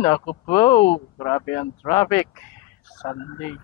naku po, grabe ang traffic. Sunday.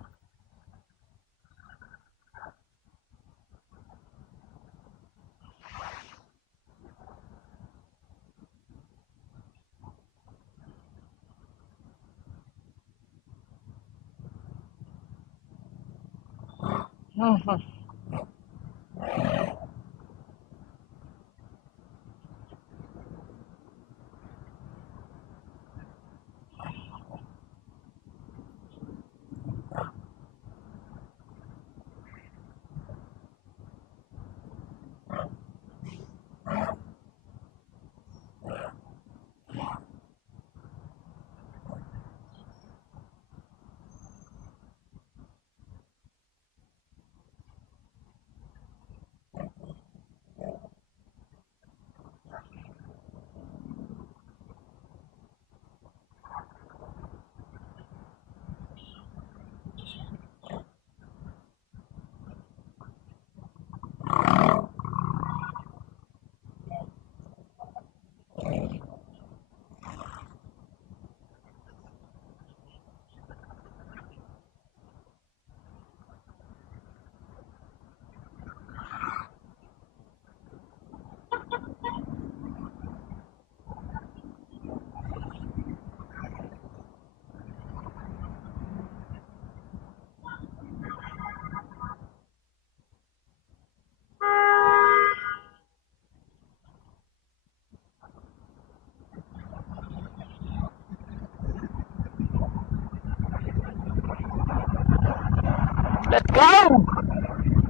Let's go!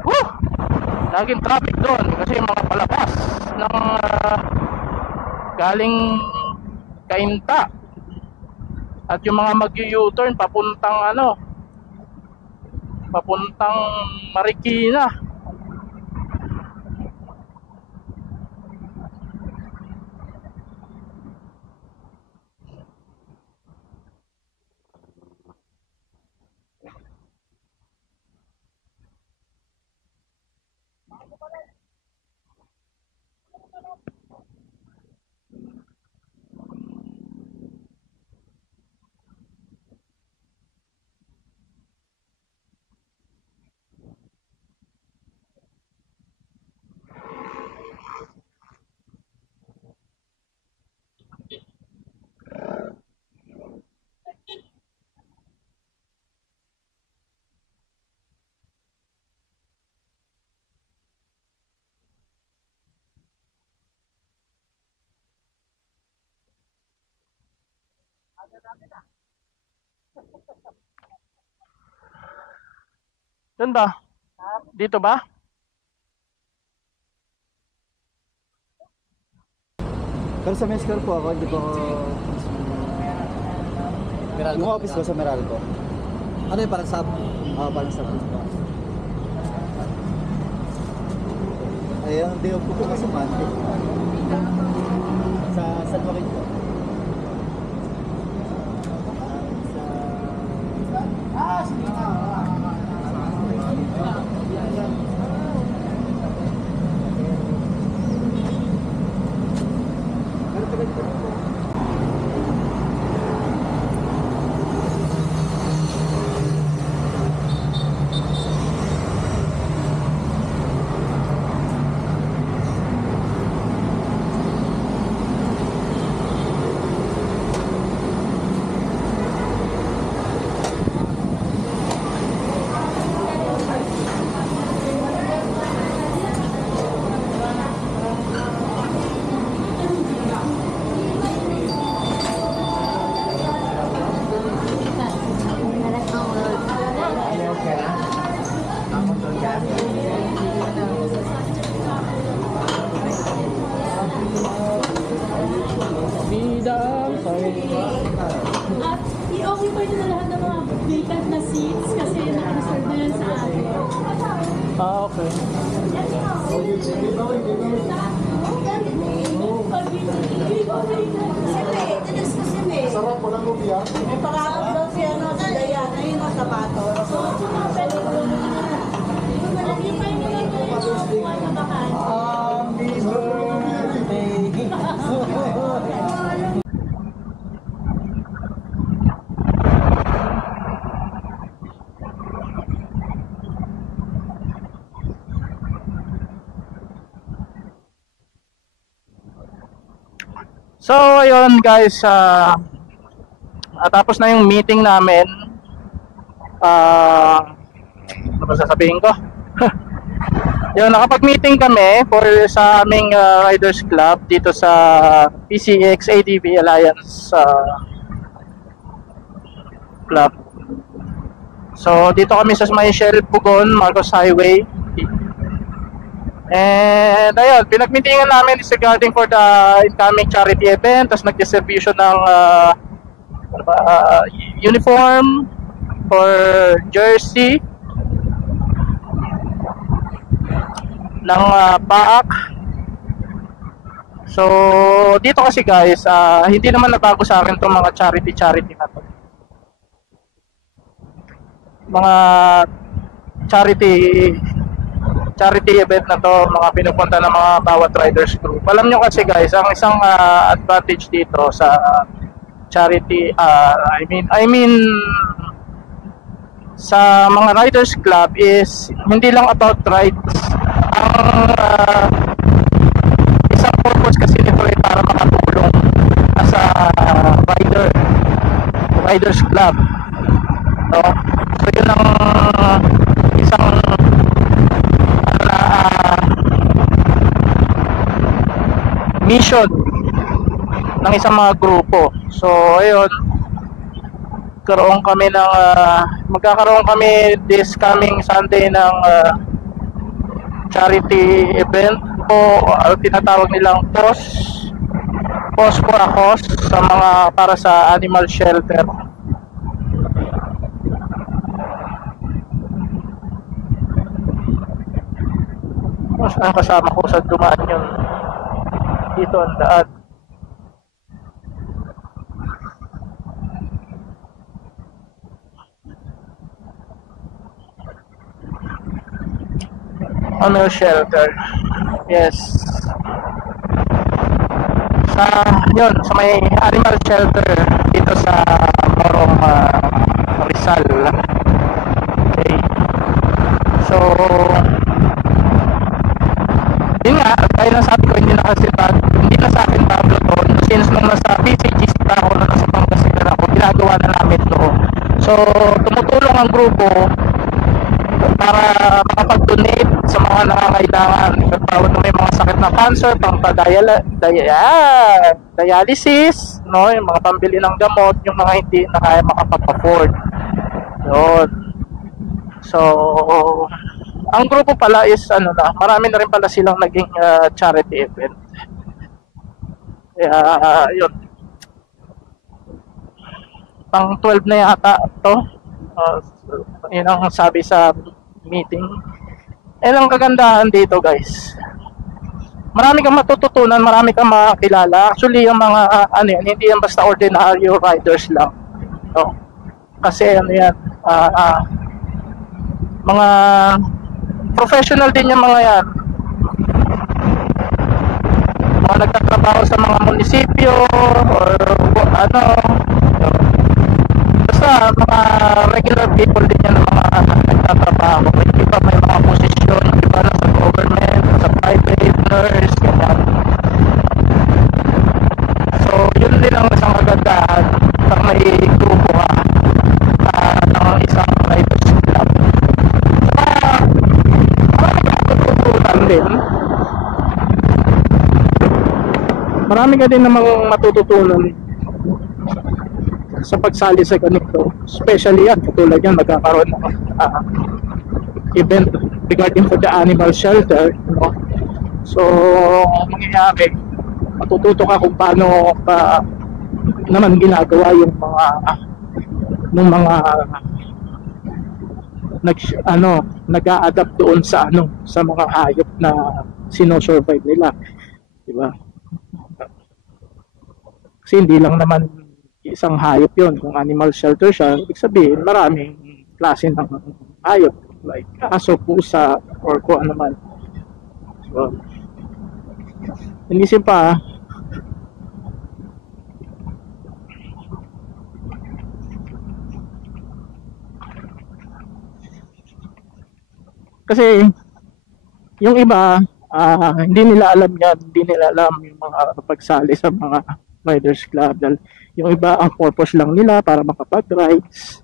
Woo! Laging traffic doon kasi mga palabas ng galing Cainta at yung mga mag-U-turn papuntang papuntang Marikina. Doon ba? Dito ba? Pero sa Mescal po ako, hindi ko... Meralco. Yung office ko sa Meralco. Ano yung parang sub? Oo, parang sa office po. Ayun, day off ko po kasi Monday. Sa San Joaquin po. Sige nga. At i-okay pa rin na lahat ng mga vacant na seats kasi naka-reserve na yan sa atin. Okay. Sarap po lang lumpia. May pangarap daw si Diana, yung mga sapatos. So, pwede ko lang malaki pa yung mga kuha na bakan. Happy birthday. So ayun guys, tapos na yung meeting namin. Ano ba sasabihin ko? Yun, nakapag-meeting kami sa aming Riders Club dito sa PCX ADV Alliance Club. So dito kami sa may Shell Pugon, Marcos Highway. And ayun, pinag-meetingan namin is regarding for the incoming charity event. Tapos nag-distribution ng uniform for jersey ng paak. So dito kasi guys, hindi naman nabago sa akin itong mga charity na to. Mga charity event na to, mga pinupunta ng mga bawat riders group. Alam nyo kasi guys, ang isang advantage dito sa charity, I mean sa mga riders club is hindi lang about rides. Ang isang purpose kasi nito ay para makatulong as a riders club, no? So yun ang isang mission ng isang mga grupo. So ayun, magkakaroon kami this coming Sunday ng charity event o tinatawag nilang pos for a cause sa mga para sa animal shelter. Ang kasama ko sa dumaan yun dito ang daan. Animal shelter. Yes. Sa may animal shelter dito sa Morong Rizal. Okay. So yun nga, kaya lang sabi ko hindi na sa akin Pablo to, since nung nasa PCGC pa ako, nung nasa Pangasinan ako, ginagawa na namin to. So tumutulong ang grupo para makapag-donate sa mga nangangailangan. Bawat may mga sakit na cancer, dialysis, no, yung mga pambili ng gamot, yung mga hindi na kaya makapag-afford. Yun. So ang grupo pala is marami na rin pala silang naging charity event. Yun. Pang 12 na yata to. Yun ang sabi sa meeting. Ang kagandahan dito guys, marami kang matututunan, marami kang makakilala. Actually yung mga hindi yan basta ordinary riders lang, no? Kasi yan, mga professional din yung mga yan, mga nagtatrabaho sa mga munisipyo or basta mga regular people din yan, mga nagtatrabaho. Iba may mga posisyon, iba na sa government, sa private, nurse, ganyan. So yun din ang isang kagandahan pag may grupo ka ng isang riders club. Marami ka din namang matututunan sa pagsali sa ganito, especially yan, katulad yan, magkakaroon ng event regarding for the animal shelter, no? So mangyayari, matututo ka kung paano naman ginagawa yung mga nag-a-adapt doon sa mga hayop na sino-survive nila, di ba? Kasi hindi lang naman isang hayop yon. Kung animal shelter siya, ibig sabihin maraming klase ng hayop, like aso, pusa, or kung ano man. So inisip pa, kasi yung iba hindi nila alam yan, hindi nila alam yung mga pagsali sa mga Riders Club. Dahil yung iba ang purpose lang nila para makapag-rides,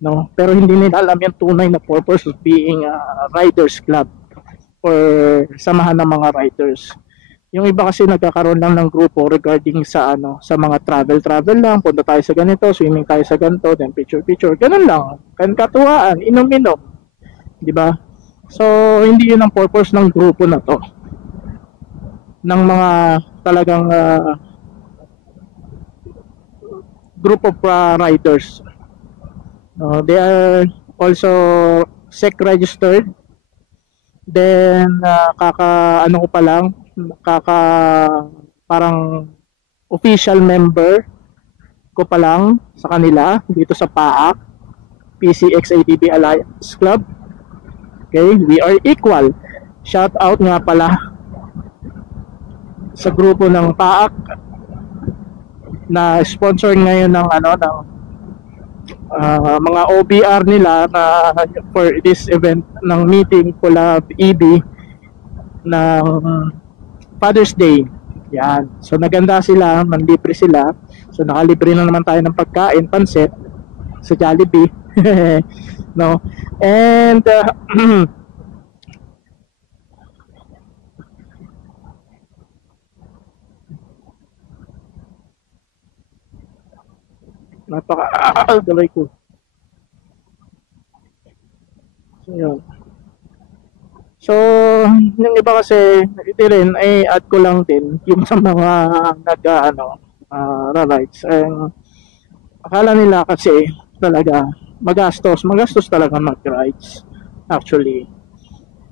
no? Pero hindi nila alam yung tunay na purpose of being a Riders Club or samahan ng mga riders. Yung iba kasi nagkakaroon lang ng grupo regarding sa sa mga travel lang, punta tayo sa ganito, swimming tayo sa ganito, then picture, ganun lang. Katuwaan, inom-inom, 'di ba? So hindi 'yun ang purpose ng grupo na 'to. Ng mga talagang group of riders. They are also SEC registered. Then parang official member ko pa lang sa kanila dito sa PAAC, PCX-ATV Alliance Club. Okay, we are equal. Shout out nga pala sa grupo ng PAAC na sponsor ngayon ng mga OBR nila na for this event ng meeting collab EB ng Father's Day. Yan. So naganda sila, manlibre sila. So nakalibre na naman tayo ng pagkain, pansit sa Jollibee. No. And galay ko. So yun. So, yung iba kasi, ito rin, ay add ko lang din yung sa mga rides. Akala nila kasi talaga magastos talaga mag-rides actually.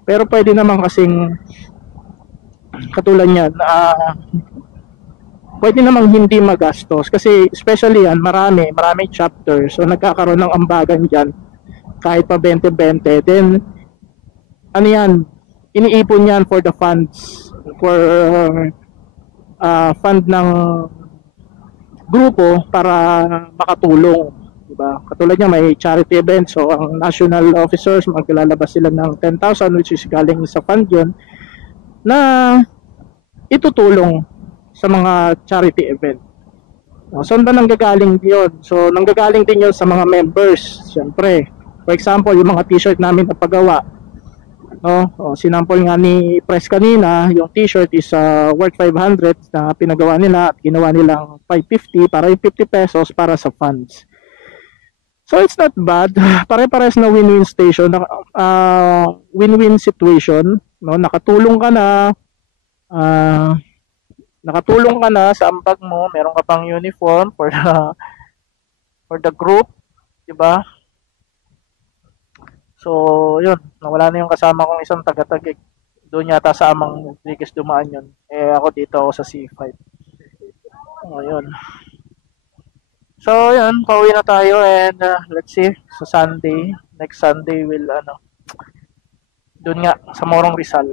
Pero pwede naman kasing katulad niyan, pwede namang hindi magastos kasi especially yan, marami chapter. So nagkakaroon ng ambagan diyan kahit pa 20-20. Then ano yan, iniipon yan for the funds, for fund ng grupo para makatulong, diba? Katulad niya may charity event, so ang national officers maglalabas sila ng 10,000 which is galing sa fund yun na itutulong sa mga charity event. So saan ba nanggagaling yun? So nanggagaling din yun sa mga members, siyempre. For example, yung mga t-shirt namin na paggawa, sinample nga ni Press kanina, yung t-shirt is worth 500 na pinagawa nila at ginawa nilang 550 para yung 50 pesos para sa funds. So it's not bad. Pare-pares na win-win station, win-win situation, no? Nakatulong ka na sa ambag mo, meron ka pang uniform for the group, 'di ba? So, yun, nawala na yung kasama kong isang taga-tagig. Doon yata sa Amang Enriquez dumaan yun. Ako dito ako sa C5. Yun. So, yun, pauwi na tayo and let's see, sa Sunday, next Sunday we'll, doon nga, sa Morong Rizal.